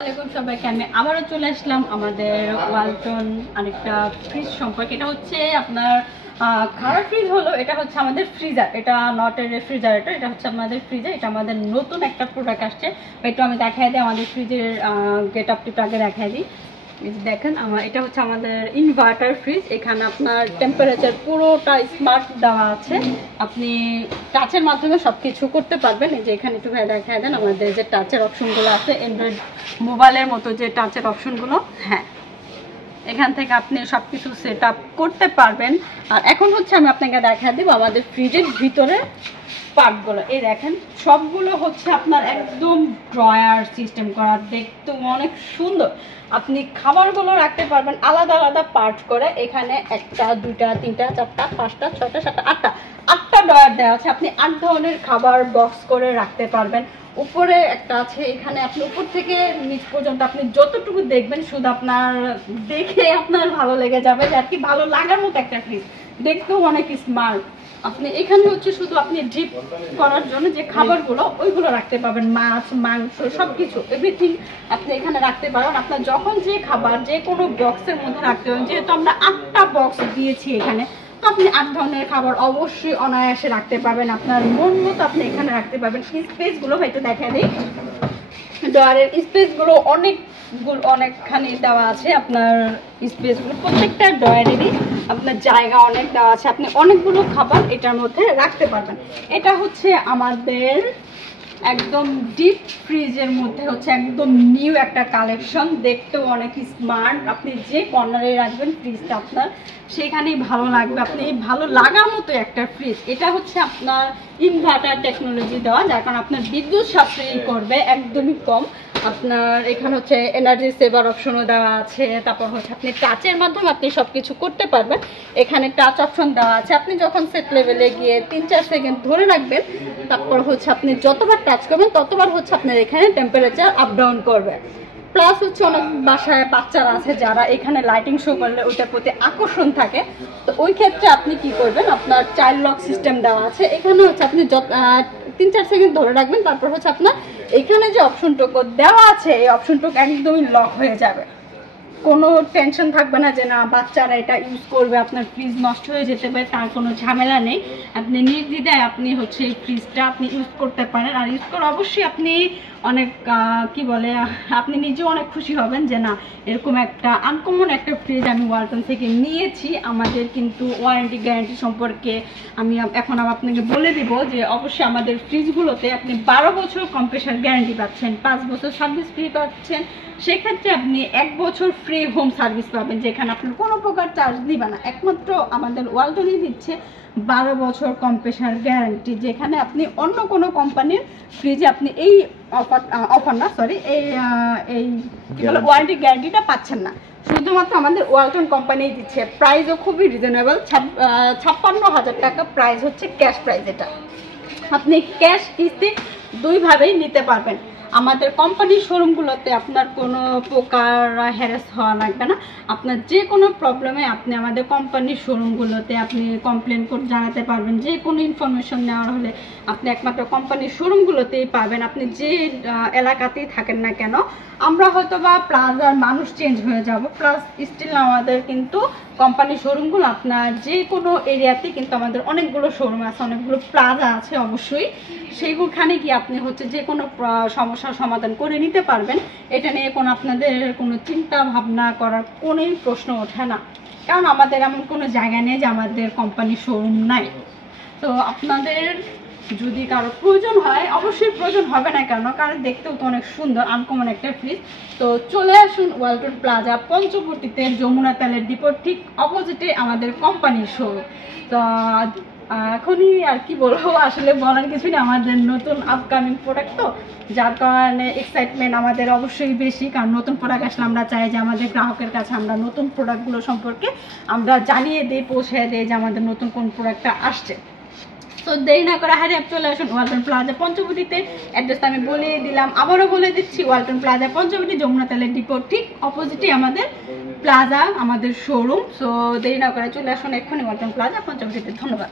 সবাইকে আমি আবারও চলে আসলাম আমাদের ওয়ালটন আরেকটা ফ্রিজ সম্পর্কে। এটা হচ্ছে আপনার খারাপ ফ্রিজ হলো, এটা হচ্ছে আমাদের ফ্রিজার, এটা নট এ রেফ্রিজারেটর, এটা হচ্ছে আমাদের ফ্রিজার। এটা আমাদের নতুন একটা প্রোডাক্ট আসছে। একটু আমি দেখাই দিই আমাদের ফ্রিজের গেট আপটি আগে দেখাই দিই। দেখেন এটা হচ্ছে আমাদের ইনভার্টার ফ্রিজ। এখানে আপনার টেম্পারেচার পুরোটা স্মার্ট দেওয়া আছে, আপনি টাচের মাধ্যমে সব কিছু করতে পারবেন। এই যে এখানে একটু দেখা দেন আমাদের যে টাচের অপশনগুলো আছে, অ্যান্ড্রয়েড মোবাইলের মতো যে টাচের অপশনগুলো, হ্যাঁ এখান থেকে আপনি সব কিছু সেট আপ করতে পারবেন। আর এখন হচ্ছে আমি আপনাকে দেখা দিব আমাদের ফ্রিজের ভিতরে পার্টগুলো। এই দেখেন সবগুলো হচ্ছে আপনার একদম ড্রয়ার সিস্টেম করা, দেখতে অনেক সুন্দর। আপনি খাবারগুলো রাখতে পারবেন আলাদা আলাদা পার্ট করে। এখানে একটা দুইটা তিনটা চারটা পাঁচটা ছয়টা সাতটা আটটা ড্রয়ার দেওয়া আছে। আপনি 8 ধরনের খাবার বক্স করে রাখতে পারবেন। উপরে একটা আছে, এখানে আপনি উপর থেকে নিচ পর্যন্ত আপনি যতটুকু দেখবেন শুধু আপনার দেখে আপনার ভালো লেগে যাবে, আর কি ভালো লাগার মতো একটা ফ্রিজ, দেখতেও অনেক স্মার্ট। আপনি এখানে হচ্ছে শুধু আপনি ডিপ করার জন্য যে খাবারগুলো ওইগুলো রাখতে পারবেন, মাছ মাংস সবকিছু এভরিথিং আপনি এখানে রাখতে পারবেন। আপনার যখন যে খাবার যে কোনো বক্সের মধ্যে রাখতে পারেন, যেহেতু আমরা 8টা বক্স দিয়েছি এখানে, তো আপনি 8 ধরনের খাবার অবশ্যই অনায়াসে রাখতে পারবেন। আপনার মন মতো আপনি এখানে রাখতে পারবেন। স্পেসগুলো হয়তো দেখা দিই, ডয়ারের স্পেসগুলো অনেকখানি দেওয়া আছে। আপনার স্পেসগুলো প্রত্যেকটা ডয়ারেরই আপনার জায়গা অনেক দেওয়া আছে, আপনি অনেকগুলো খাবার এটার মধ্যে রাখতে পারবেন। এটা হচ্ছে আমাদের একদম ডিপ ফ্রিজের মধ্যে হচ্ছে একদম নিউ একটা কালেকশন, দেখতেও অনেক স্মার্ট। আপনি যে কর্নারে রাখবেন ফ্রিজটা আপনার সেখানেই ভালো লাগবে, আপনি ভালো লাগার মতো একটা ফ্রিজ। এটা হচ্ছে আপনার ইনভার্টার টেকনোলজি দেওয়া, যার কারণে আপনার বিদ্যুৎ সাশ্রয়ী করবে একদমই কম। আপনার এখানে হচ্ছে এনার্জি সেভার অপশনও দেওয়া আছে। তারপর হচ্ছে আপনি টাচের মাধ্যমে আপনি সব কিছু করতে পারবেন। এখানে টাচ অপশন দেওয়া আছে, আপনি যখন সেট লেভেলে গিয়ে 3-4 সেকেন্ড ধরে রাখবেন, তারপর হচ্ছে আপনি যতবার টাচ করবেন ততবার হচ্ছে আপনার এখানে টেম্পারেচার আপ ডাউন করবে। প্লাস হচ্ছে অনেক বাসায় বাচ্চারা আছে যারা এখানে লাইটিং শো করলে ওইটার প্রতি আকর্ষণ থাকে, তো ওই ক্ষেত্রে আপনি কি করবেন, আপনার চাইল্ড লক সিস্টেম দেওয়া আছে। এখানে হচ্ছে আপনি 3-4 সেকেন্ড ধরে রাখবেন, তারপর হচ্ছে আপনার এখানে যে অপশনটুকু দেওয়া আছে এই অপশনটুকু একদমই লক হয়ে যাবে। কোনো টেনশন থাকবে না যে না বাচ্চারা এটা ইউজ করবে, আপনার ফ্রিজ নষ্ট হয়ে যেতে পারে, তার কোনো ঝামেলা নেই। আপনি নির্দ্বিধায় আপনি হচ্ছে এই ফ্রিজটা আপনি ইউজ করতে পারেন। আর ইউজ করে অবশ্যই আপনি অনেক কি বলে, আপনি নিজেও অনেক খুশি হবেন যে না এরকম একটা আনকমন একটা ফ্রিজ আমি ওয়ালটন থেকে নিয়েছি। আমাদের কিন্তু ওয়ারেন্টি গ্যারান্টি সম্পর্কে আমি এখন আপনাকে বলে দিব যে অবশ্যই আমাদের ফ্রিজগুলোতে আপনি 12 বছর কম্প্রেসার গ্যারান্টি পাচ্ছেন, 5 বছর সার্ভিস ফ্রি পাচ্ছেন। সেক্ষেত্রে আপনি 1 বছর ফ্রি হোম সার্ভিস পাবেন, যেখানে আপনার কোনো প্রকার চার্জ দিবে না। একমাত্র আমাদের ওয়ালটনই দিচ্ছে 12 বছর কম্প্রেসার গ্যারান্টি, যেখানে আপনি অন্য কোনো কোম্পানির ফ্রিজে আপনি এই অফার না সরি এই ওয়ারেন্টি গ্যারান্টিটা পাচ্ছেন না। শুধুমাত্র আমাদের ওয়ালটন কোম্পানি দিচ্ছে। প্রাইসও খুবই রিজনেবল, 56,000 টাকা প্রাইস হচ্ছে ক্যাশ প্রাইস। এটা আপনি ক্যাশ কিস্তি দুইভাবেই নিতে পারবেন। আমাদের কোম্পানির শোরুমগুলোতে আপনার কোনো প্রকার হ্যারাস হওয়া লাগবে না। আপনার যে কোনো প্রবলেমে আপনি আমাদের কোম্পানির শোরুমগুলোতে আপনি কমপ্লেন করে জানাতে পারবেন। যে কোনো ইনফরমেশন নেওয়ার হলে আপনি একমাত্র কোম্পানির শোরুমগুলোতেই পাবেন, আপনি যে এলাকাতেই থাকেন না কেন। আমরা হয়তো বা প্লাজার মানুষ চেঞ্জ হয়ে যাব, প্লাস স্টিল আমাদের কিন্তু কোম্পানির শোরুমগুলো আপনার যে কোনো এরিয়াতে কিন্তু আমাদের অনেকগুলো শোরুম আছে, অনেকগুলো প্লাজা আছে অবশ্যই। সেইখানে গিয়ে আপনি হচ্ছে যে কোনো সমস্যার সমাধান করে নিতে পারবেন। এটা নিয়ে কোনো আপনাদের কোনো চিন্তা ভাবনা করার কোনোই প্রশ্ন ওঠে না, কারণ আমাদের এমন কোনো জায়গা নেই যে আমাদের কোম্পানির শোরুম নাই। তো আপনাদের যদি কারো প্রয়োজন হয়, অবশ্যই প্রয়োজন হবে না কেন, কারণ দেখতেও তো অনেক সুন্দর আনকমন একটা ফ্রিজ। তো চলে আসুন ওয়ালটন প্লাজা পঞ্চবটিতে, যমুনা তেলের ডিপোর ঠিক অপোজিটে আমাদের কোম্পানির শোরুম। তো এখনই আর কি বলবো, আসলে বলার কিছু নেই, আমাদের নতুন আপকামিং প্রোডাক্ট তো যার কারণে এক্সাইটমেন্ট আমাদের অবশ্যই বেশি। কারণ নতুন প্রোডাক্ট আসলে আমরা চাই যে আমাদের গ্রাহকের কাছে আমরা নতুন প্রোডাক্টগুলো সম্পর্কে আমরা জানিয়ে দিই, পৌঁছে দিই যে আমাদের নতুন কোন প্রোডাক্টটা আসছে। তো দেরি না করে হারিয়ে চলে আসুন ওয়ালটন প্লাজা পঞ্চবটিতে। অ্যাড্রেসটা আমি বলে দিলাম, আবারও বলে দিচ্ছি, ওয়ালটন প্লাজা পঞ্চবটি, যমুনা তেলের ডিপোর ঠিক অপোজিটে আমাদের প্লাজা, আমাদের শোরুম। সো দেরি না করে চলে আসুন এক্ষুনি ওয়ালটন প্লাজা পঞ্চবটিতে। ধন্যবাদ।